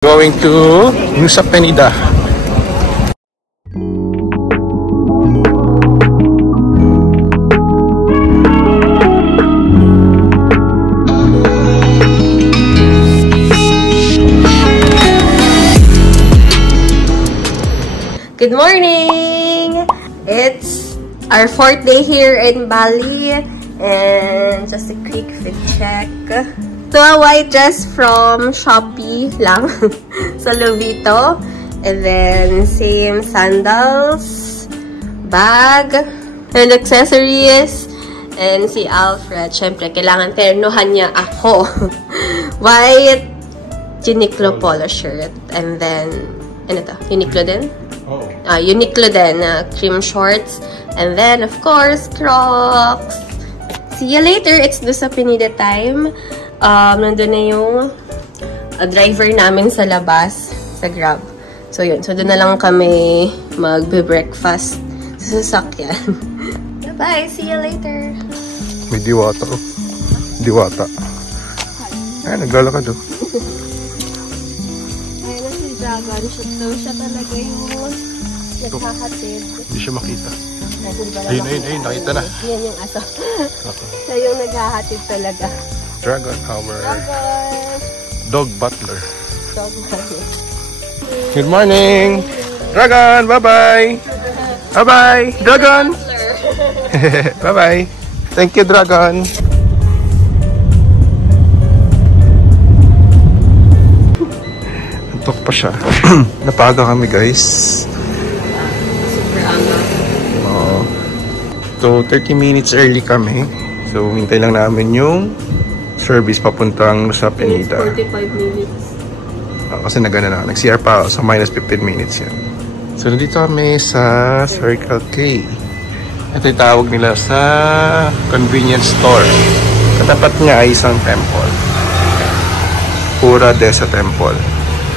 Going to Nusa Penida. Good morning! It's our 4th day here in Bali, and just a quick fit check. So a white dress from Shopee lang sa Lovito, and then same sandals, bag, and accessories. And si Alfred, syempre kailangan ternohan niya ako. White Uniqlo polo shirt, and then ano to? Uniqlo din? Uniqlo din, cream shorts, and then of course Crocs. See you later. It's Nusa Penida time. Nandun na yung driver namin sa labas sa Grab. So yun, so doon na lang kami magbe-breakfast sa sasakyan. Bye, see you later. May diwata oh. Diwata. Ay, naglalakad oh. Ayun na si Dragon. Siya talaga yung naghahatid. Hindi siya makita. Ayun, nakita na. Yan yung aso. Siya yung naghahatid talaga. Dragon, our dog butler. Dog butler. Good morning! Dragon, bye-bye! Bye-bye! Dragon! Bye-bye! Thank you, Dragon! Antok pa siya. Napaga kami, guys. Super aga. So, 30 minutes early kami. So, hintay lang namin yung service papuntang Nusa Penida. 45 minutes. Kasi nag-CR pa ako. So, minus 15 minutes yan. So, nandito kami sa Circle K. Ito yung tawag nila sa convenience store. Katapat niya ay isang temple. Pura Desa Temple.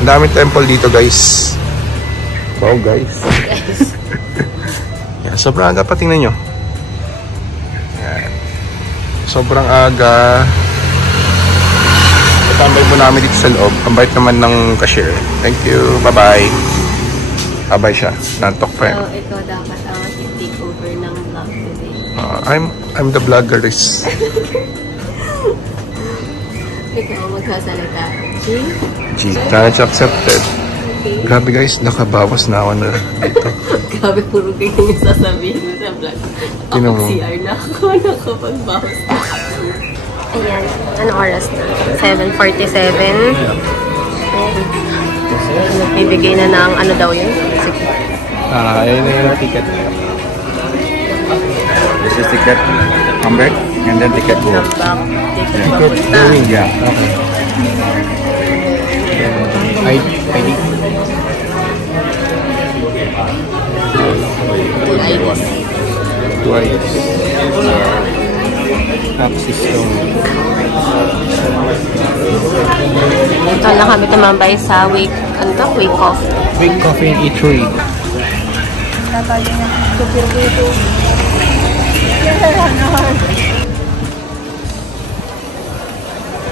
Ang daming temple dito, guys. Wow, guys. Yan, sobrang aga pa, tingnan nyo. Yan. Sobrang aga. Tambay mo namin dito sa loob. Ang bait naman ng cashier. Thank you. Bye-bye. Bye-bye siya. Nantok pa yan. So, ito dapat ang take over ng vlog today. I'm the vloggerist. Ikaw magsasalita. G. Challenge accepted. Okay. Grabe guys, nakabawas na ako na dito. Grabe, puro ganyan yung sasabihin mo sa vlog. Ako CR na ako, nakapagbawas na. Ayan, anong oras na? 7:47. Ayan. Nagbibigay na ng ano daw yun? Sige. Ayun na yung ticket. This is ticket number and then ticket go. Ticket going, yeah. Okay. ID. Two IDs. Ito lang kami tumambay sa wake off. Wake coffee and eatery.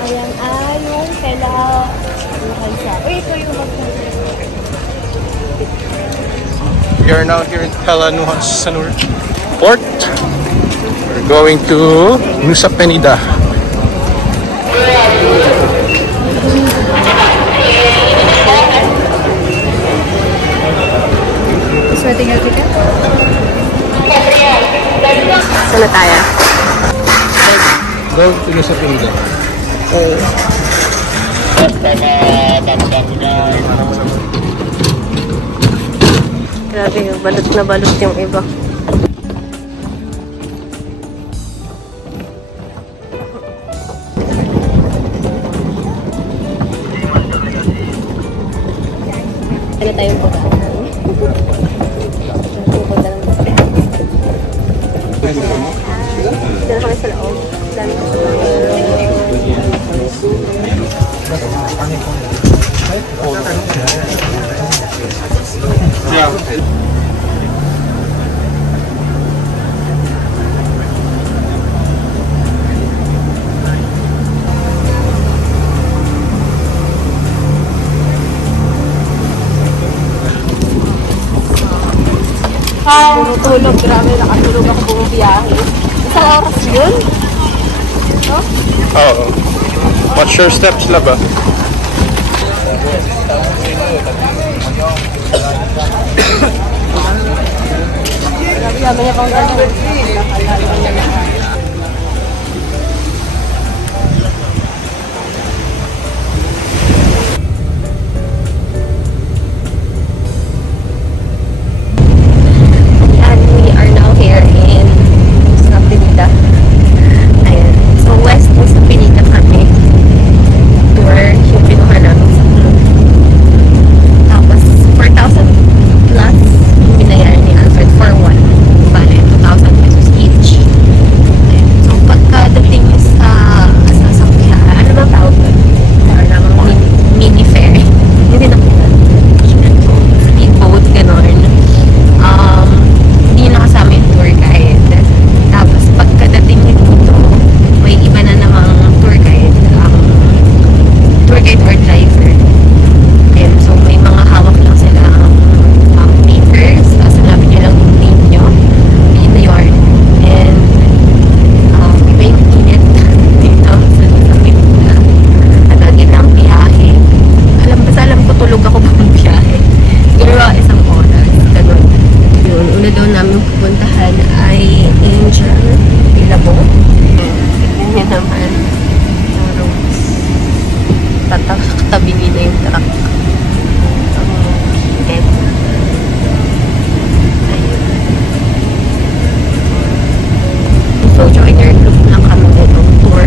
Ayan yung kailangan. Ito yung We are now here in Palanuhan Sanur Port. We're going to Nusa Penida. Sweating your ticket? Saan na tayo? Go to Nusa Penida. Grabe, balot na balot yung iba. Ano tayong puta? Dala kami sa loob. Puro tulog. Grabe, nakatulog ako bumibiyahe. Isang oras yun? No? Oo. What's your steps, laba? Grabe, yaman niya pang gano'n. Tabingin na yung truck. So, joiner group lang kami itong tour.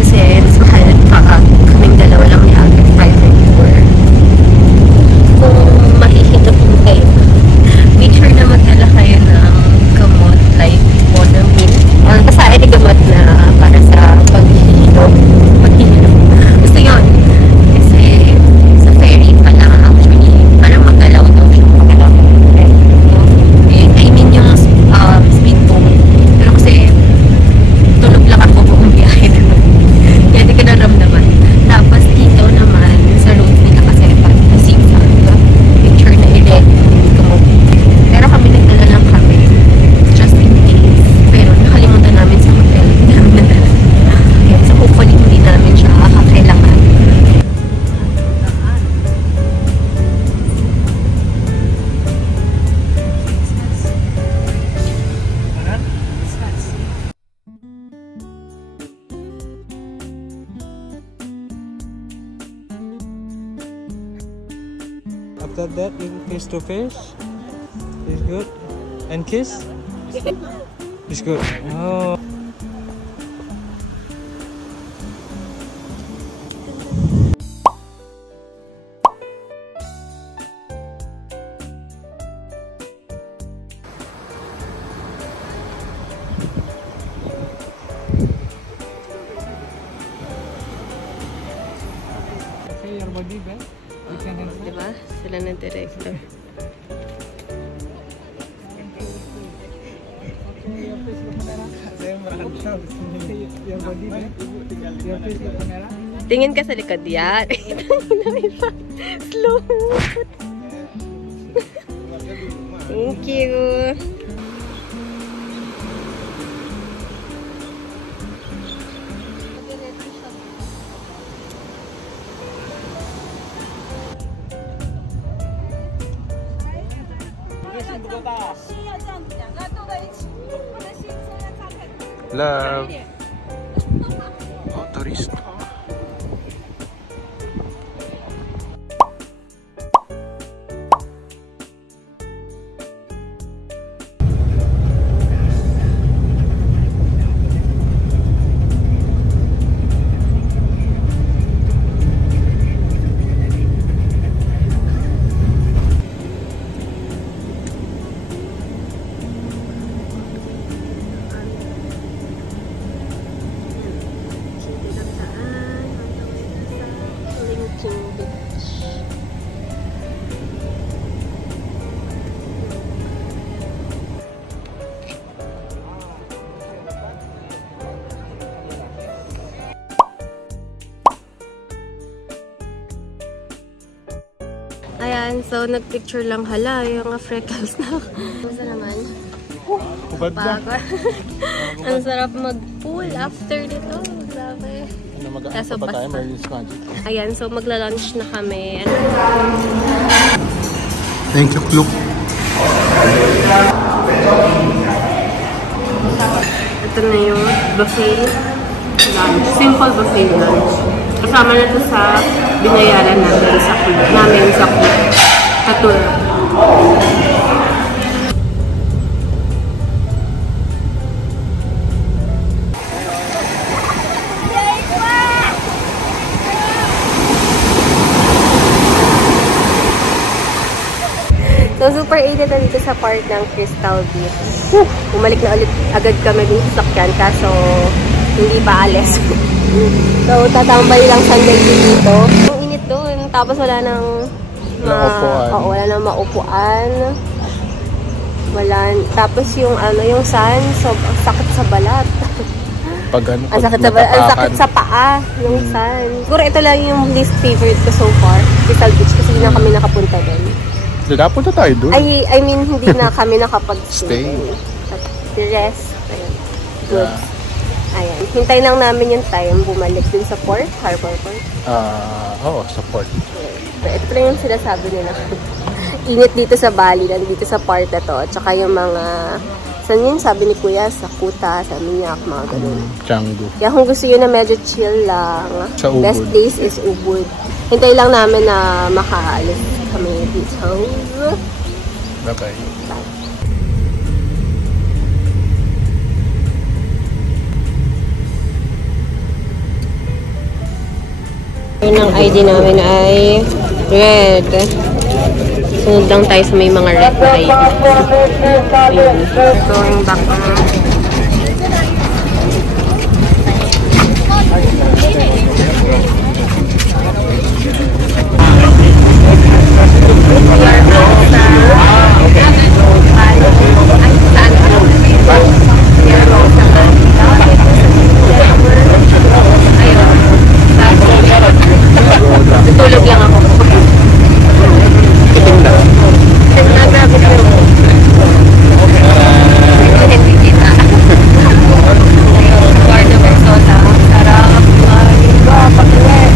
Kasi mas mahal pa kaming dalawa lang ni Alvin private tour. Kung mahihintap mo kayo, make sure na magdala kayo ng gamot like Modamin. Ang pasain ni gamot na para sa paghihilom. Gusto yun. Sa ferry pa lang actually, parang magalaw daw siya. I mean yung speedboat. Pero kasi tulog lang ako buong biyahe naman. Kaya di ka naramdaman. Tapos dito naman sa road nila kasi pag-zigzag picture na i-red hindi ka mo. Pero kami nagdala lang kami just in case. Pero nakalimutan namin sa hotel. Hindi namin nadala. So hopefully hindi namin siya kakailangan. After that, you face to face. It's good. And kiss. It's good. Oh. Okay, your body back. Diba? Sila ng director. Tingin ka sa likod yan. Slow. Thank you. Love. Oh, turista. Ayan, so nagpicture lang. Hala, yung mga freckles na. Basta naman. Hubad na. Ang sarap mag-pool after nito. Grabe. Kaso pa tayo, ayan, so magla-lunch na kami. Thank you, Kluk. Ito na yung buffet lunch. Simple buffet lunch. Kasama na ito sa binayaran namin sa Katul. So, super init na dito sa part ng Crystal Beach. Bumalik na ulit agad kami dito sa sakyan, kaso hindi pa alis. So, tatambay lang sandali dito. Ang init doon, tapos wala nang wala nang maupuan. Tapos yung yung sun, so sakit sa balat. Ang sakit sa balat, ang sakit sa paa, yung sun. Siguro ito lang yung least favorite ko so far, Crystal Beach, kasi hindi na kami nakapunta doon. Napunta tayo doon. I mean, hindi na kami nakapag-stay. The rest, ayun. Good. Ayan. Hintay lang namin yung time bumalik dun sa port, Harbor Port. Sa port. But ito lang yung sinasabi nila. Init dito sa Bali, dito sa part na to. Tsaka yung mga, saan yun? Sabi ni Kuya, sa Kuta, sa Minyak, mga ganun. Canggu. Kaya kung gusto yun na medyo chill lang, sa Ubud. Best place is Ubud. Hintay lang namin na makaalis kami dito. Bye-bye. Yung ID namin ay red. Sunod lang tayo sa may mga red na ID. Going back na. Tulog lang ako. Grabe ko. Hindi kita. Guarda Versosa. Sarap. Pagkakas.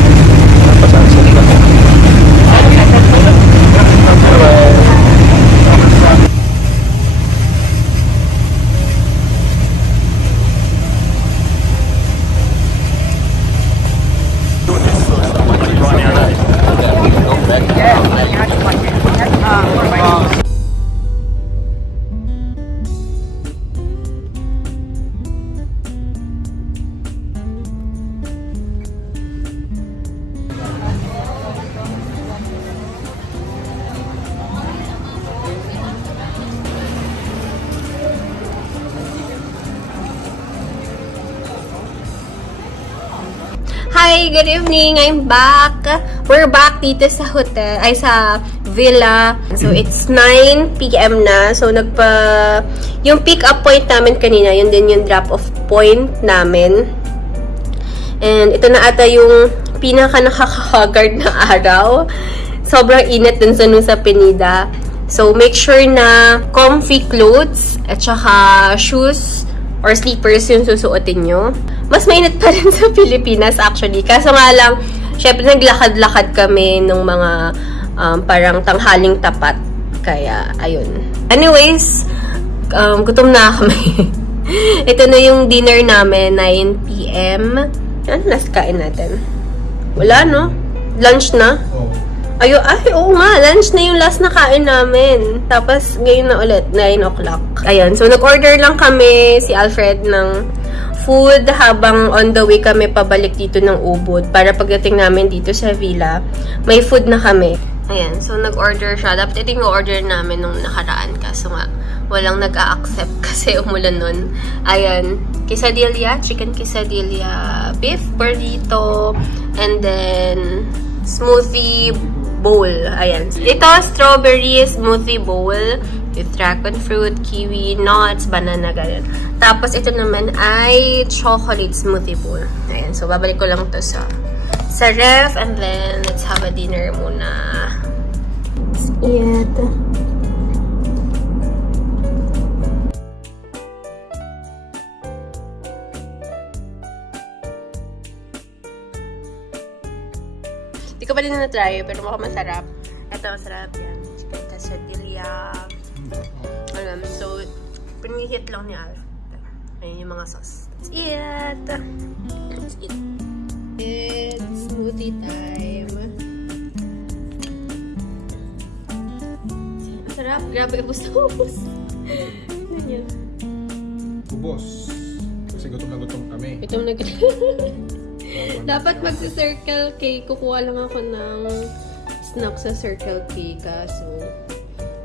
Hi, good evening. I'm back. We're back dito sa hotel, ay sa villa. So, it's 9 PM na. So, yung pick up point namin kanina, yun din yung drop off point namin. And ito na ata yung pinaka nakaka-haggard na araw. Sobrang init din sa Penida. So, make sure na comfy clothes at saka shoes or slippers yung susuotin nyo. Mas mainit pa rin sa Pilipinas actually. Kaso nga lang, syempre naglakad-lakad kami nung mga parang tanghaling tapat. Kaya, ayun. Anyways, gutom na kami. Ito na yung dinner namin, 9 PM. Ano last kain natin? Wala, no? Lunch na? Ay, oo nga. Lunch na yung last na kain namin. Tapos, ngayon na ulit, 9 o'clock. Ayan. So, nag-order lang kami, si Alfred, ng food habang on the way kami pabalik dito ng Ubud. Para pagdating namin dito sa villa, may food na kami. Ayan. So, nag-order siya. Dapat ito yung order namin nung nakaraan. Kaso nga, walang nag-a-accept kasi umulan nun. Ayan. Quesadilla, chicken quesadilla, beef burrito, and then smoothie bowl. Ayan. Ito, strawberry smoothie bowl with dragon fruit, kiwi, nuts, banana, ganyan. Tapos, ito naman ay chocolate smoothie bowl. Ayan. So, babalik ko lang to sa ref, and then let's have a dinner muna. na-try, pero mukhang masarap. Ito, masarap yan. Chicken quesadilla. So, pinihit lang niya. Ayun yung mga sauce. Let's eat! Let's eat. It's smoothie time. Masarap. Grabe, ubos. Ganyan. Ubos. Kasi gutom na gutom kami. Gutom na gutom. Dapat magsa-Circle K. Kukuha lang ako ng snack sa Circle K. Kaso,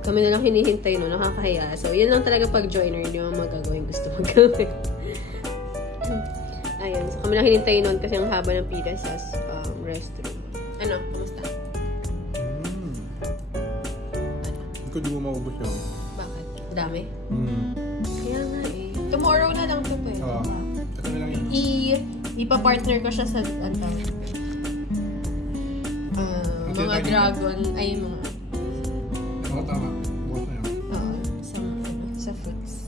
kami na lang hinihintay no. Nakakahiya. So, yun lang talaga pag joiner. Hindi mo magagawin gusto magawin. Ayun. So, kami lang hinihintay nun kasi ang haba ng pila sa restroom. Ano? Kamusta? Ikaw di mo maubos yun. Bakit? Dami? Mm. Kaya nga eh. Tomorrow na lang ito pa eh. Ito na lang yun. Ipa-partner ko siya sa mga dragon. Ay, mga... Tama. Bukas na yun. Oo. Sa fix.